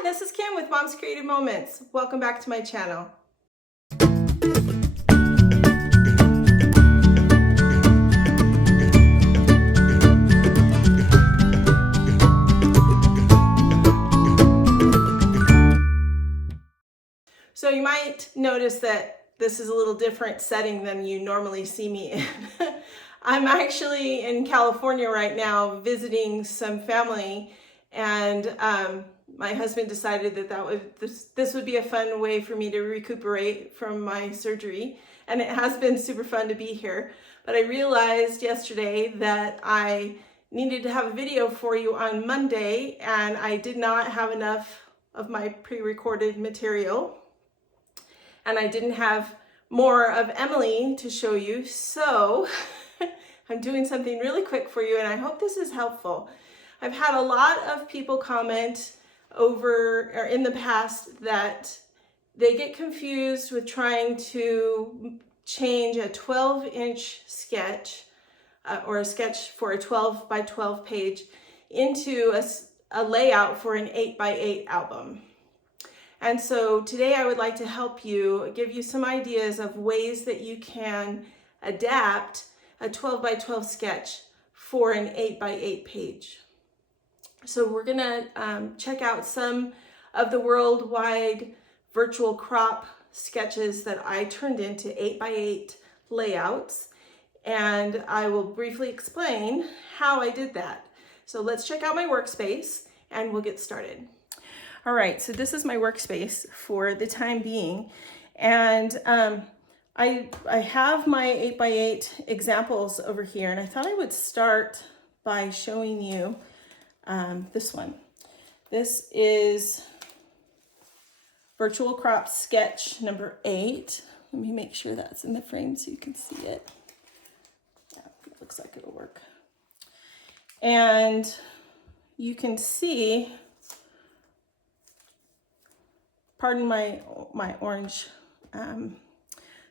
Hi, this is Kim with Mom's Creative Moments. Welcome back to my channel. So you might notice that this is a little different setting than you normally see me in. I'm actually in California right now visiting some family, and my husband decided that this would be a fun way for me to recuperate from my surgery, and it has been super fun to be here. But I realized yesterday that I needed to have a video for you on Monday, and I did not have enough of my pre-recorded material, and I didn't have more of Emily to show you, so I'm doing something really quick for you, and I hope this is helpful. I've had a lot of people comment over or in the past that they get confused with trying to change a 12-inch sketch or a sketch for a 12 by 12 page into a layout for an 8 by 8 album. And so today I would like to help you, give you some ideas of ways that you can adapt a 12 by 12 sketch for an 8 by 8 page. So we're gonna check out some of the worldwide virtual crop sketches that I turned into 8 by 8 layouts, and I will briefly explain how I did that. So let's check out my workspace and we'll get started. All right, so this is my workspace for the time being, and I have my 8 by 8 examples over here, and I thought I would start by showing you this one. This is Virtual Crop Sketch number 8. Let me make sure that's in the frame so you can see it. Yeah, it looks like it'll work. And you can see, pardon my orange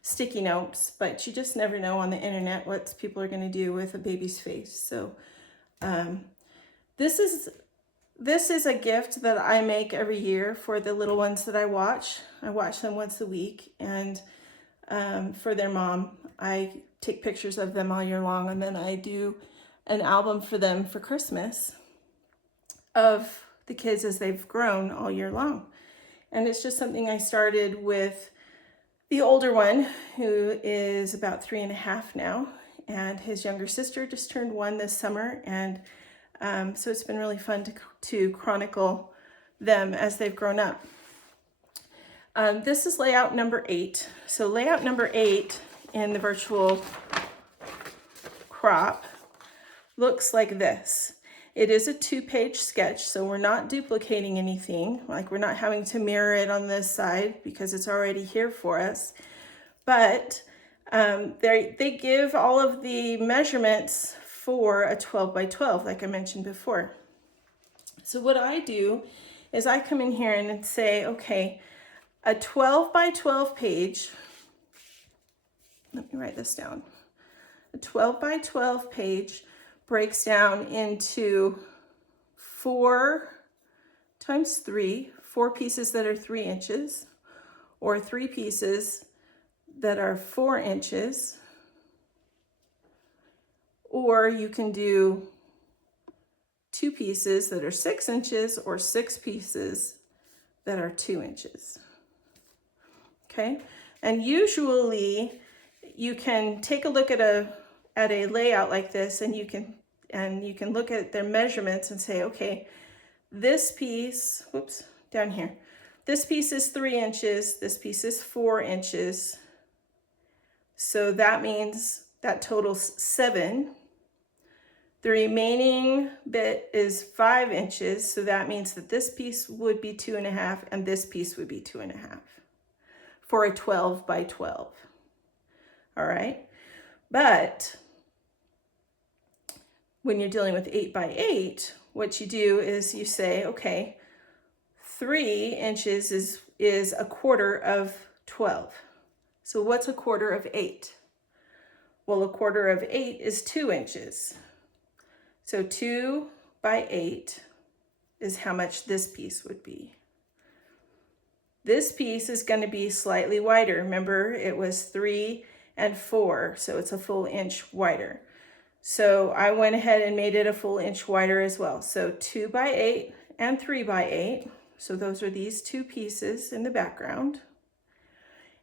sticky notes, but you just never know on the internet what people are going to do with a baby's face. So this is a gift that I make every year for the little ones that I watch. I watch them once a week, and for their mom, I take pictures of them all year long, and then I do an album for them for Christmas of the kids as they've grown all year long. And it's just something I started with the older one, who is about 3.5 now, and his younger sister just turned 1 this summer, and so it's been really fun to chronicle them as they've grown up. This is layout number 8. So layout number 8 in the virtual crop looks like this. It is a 2-page sketch, so we're not duplicating anything, like we're not having to mirror it on this side because it's already here for us. But they give all of the measurements for a 12 by 12, like I mentioned before. So what I do is I come in here and say, okay, a 12 by 12 page, let me write this down. A 12 by 12 page breaks down into 4 times 3, 4 pieces that are 3 inches, or 3 pieces that are 4 inches, or you can do 2 pieces that are 6 inches, or 6 pieces that are 2 inches. Okay, and usually you can take a look at a layout like this, and you can look at their measurements and say, okay, this piece, whoops, down here, this piece is 3 inches, this piece is 4 inches, so that means that totals 7. The remaining bit is 5 inches, so that means that this piece would be 2.5 and this piece would be 2.5 for a 12 by 12. All right, but when you're dealing with 8 by 8, what you do is you say, okay, 3 inches is 1/4 of 12. So what's 1/4 of 8? Well, 1/4 of 8 is 2 inches. So 2 by 8 is how much this piece would be. This piece is going to be slightly wider. Remember, it was 3 and 4, so it's a full inch wider. So I went ahead and made it a full inch wider as well. So 2 by 8 and 3 by 8. So those are these two pieces in the background.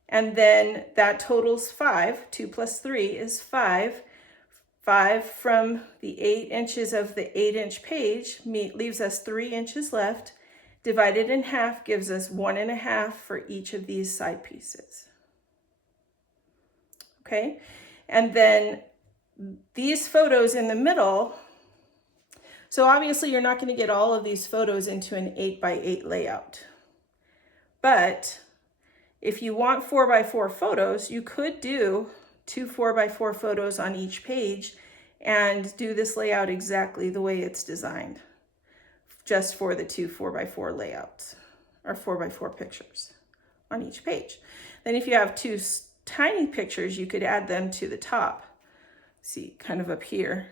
And then that totals 5. 2 plus 3 is 5. 5 from the 8 inches of the 8-inch page leaves us 3 inches left. Divided in half gives us 1.5 for each of these side pieces. Okay, and then these photos in the middle, so obviously you're not going to get all of these photos into an 8 by 8 layout. But if you want 4 by 4 photos, you could do 2 4 by 4 photos on each page and do this layout exactly the way it's designed, just for the 2 4 by 4 layouts, or 4 by 4 pictures on each page. Then if you have 2 tiny pictures, you could add them to the top. See, kind of up here.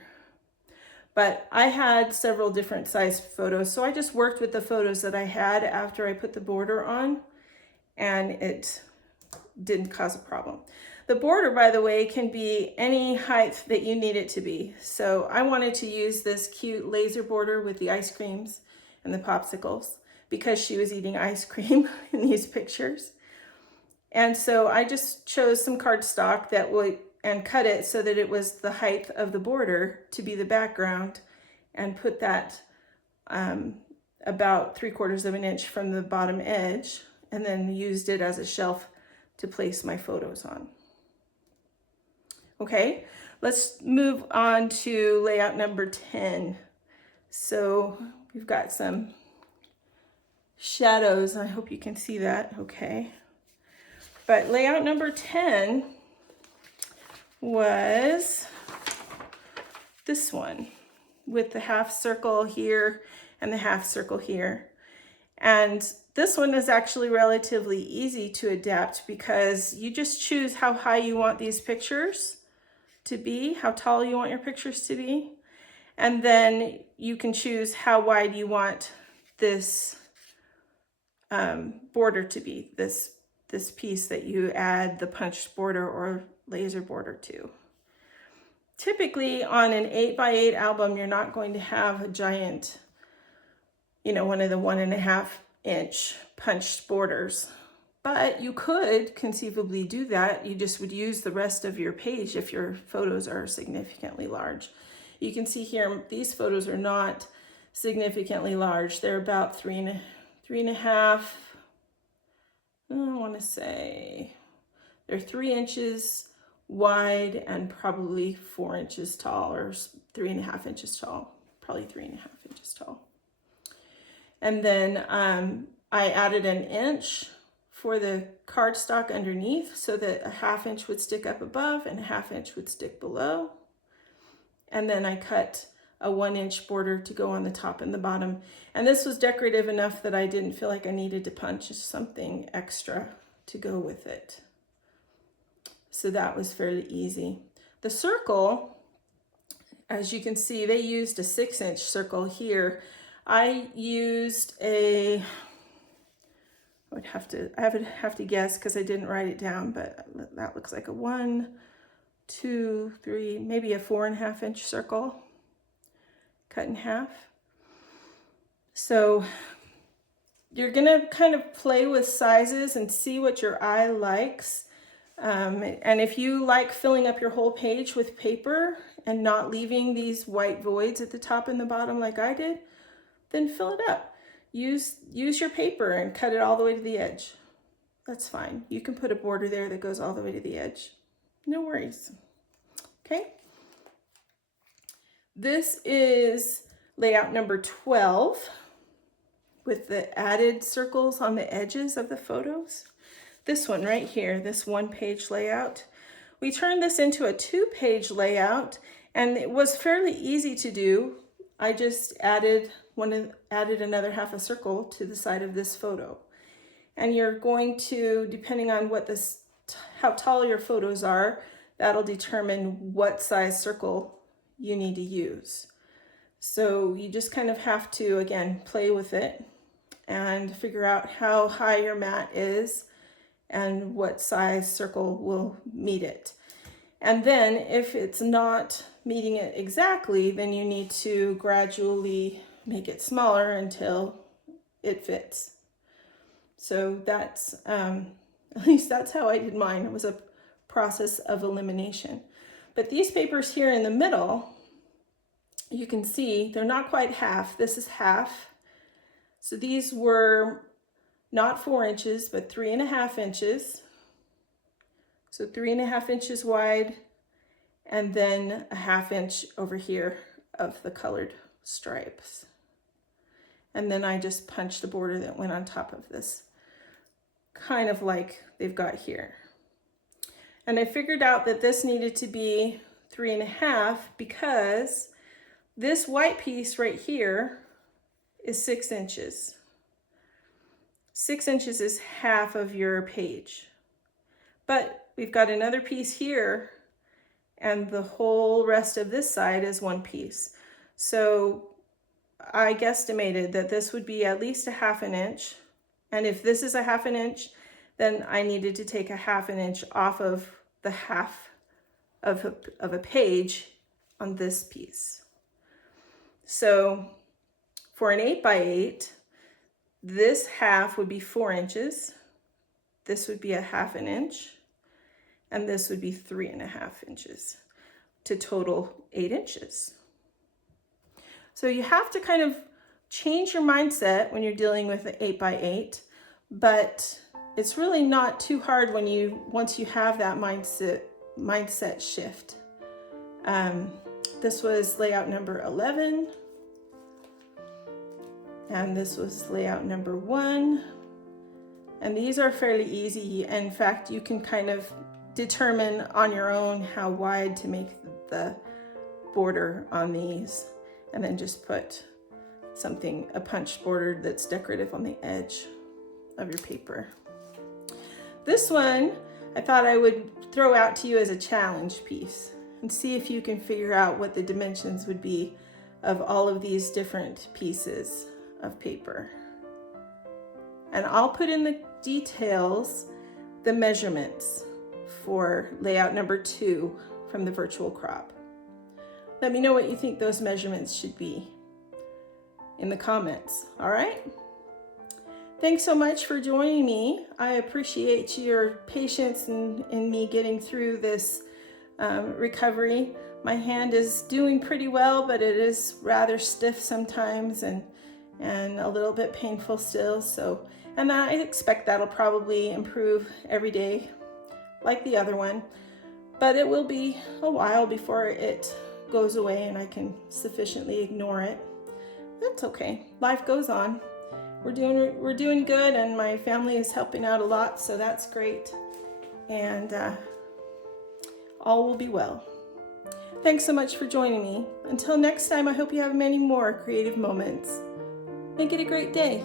But I had several different size photos, so I just worked with the photos that I had after I put the border on, and it didn't cause a problem. The border, by the way, can be any height that you need it to be. So I wanted to use this cute laser border with the ice creams and the popsicles because she was eating ice cream in these pictures. And so I just chose some cardstock and cut it so that it was the height of the border to be the background, and put that about 3/4 of an inch from the bottom edge, and then used it as a shelf to place my photos on. Okay, let's move on to layout number 10. So we've got some shadows. I hope you can see that, okay. But layout number 10 was this one with the half circle here and the half circle here. And this one is actually relatively easy to adapt because you just choose how high you want these pictures to be, how tall you want your pictures to be. And then you can choose how wide you want this border to be, this piece that you add the punched border or laser border to. Typically on an 8 by 8 album, you're not going to have a giant, one of the 1.5 inch punched borders, but you could conceivably do that. You just would use the rest of your page if your photos are significantly large. You can see here, these photos are not significantly large. They're about 3.5, I want to say they're 3 inches wide and probably 4 inches tall, or 3.5 inches tall, probably 3.5 inches tall. And then I added an inch for the cardstock underneath so that a 1/2 inch would stick up above and a 1/2 inch would stick below. And then I cut a 1 inch border to go on the top and the bottom. And this was decorative enough that I didn't feel like I needed to punch something extra to go with it. So that was fairly easy. The circle, as you can see, they used a 6-inch circle here. I used I would have to guess because I didn't write it down, but that looks like a 1, 2, 3, maybe a 4.5 inch circle cut in half. So you're gonna kind of play with sizes and see what your eye likes. And if you like filling up your whole page with paper and not leaving these white voids at the top and the bottom like I did, then fill it up. Use your paper and cut it all the way to the edge. That's fine. You can put a border there that goes all the way to the edge. No worries. Okay. This is layout number 12 with the added circles on the edges of the photos. This one right here, this 1-page layout. We turned this into a 2-page layout, and it was fairly easy to do. I just added another 1/2 a circle to the side of this photo. And you're going to, depending on how tall your photos are, that'll determine what size circle you need to use. So you just kind of have to, again, play with it and figure out how high your mat is and what size circle will meet it. And then if it's not meeting it exactly, then you need to gradually make it smaller until it fits. So that's, at least that's how I did mine. It was a process of elimination. But these papers here in the middle, you can see they're not quite half. This is half. So these were not 4 inches, but 3.5 inches. So 3.5 inches wide, and then a 1/2 inch over here of the colored stripes. And then I just punched a border that went on top of this, kind of like they've got here. And I figured out that this needed to be 3.5 because this white piece right here is 6 inches. 6 inches is half of your page. But we've got another piece here, and the whole rest of this side is one piece. So I guesstimated that this would be at least a 1/2 inch. And if this is a 1/2 inch, then I needed to take a 1/2 inch off of the half of a page on this piece. So for an 8x8, this half would be 4 inches. This would be a 1/2 inch. And this would be 3.5 inches to total 8 inches. So you have to kind of change your mindset when you're dealing with an 8x8, but it's really not too hard once you have that mindset shift. This was layout number 11, and this was layout number 1. And these are fairly easy. In fact, you can kind of determine on your own how wide to make the border on these, and then just put a punched border that's decorative on the edge of your paper. This one I thought I would throw out to you as a challenge piece and see if you can figure out what the dimensions would be of all of these different pieces of paper. And I'll put in the details the measurements for layout number 2 from the virtual crop. Let me know what you think those measurements should be in the comments, all right? Thanks so much for joining me. I appreciate your patience in me getting through this recovery. My hand is doing pretty well, but it is rather stiff sometimes and a little bit painful still. And I expect that'll probably improve every day like the other one, but it will be a while before it goes away and I can sufficiently ignore it. That's okay. Life goes on. We're doing good, and my family is helping out a lot, so that's great. And all will be well. Thanks so much for joining me. Until next time, I hope you have many more creative moments. Make it a great day.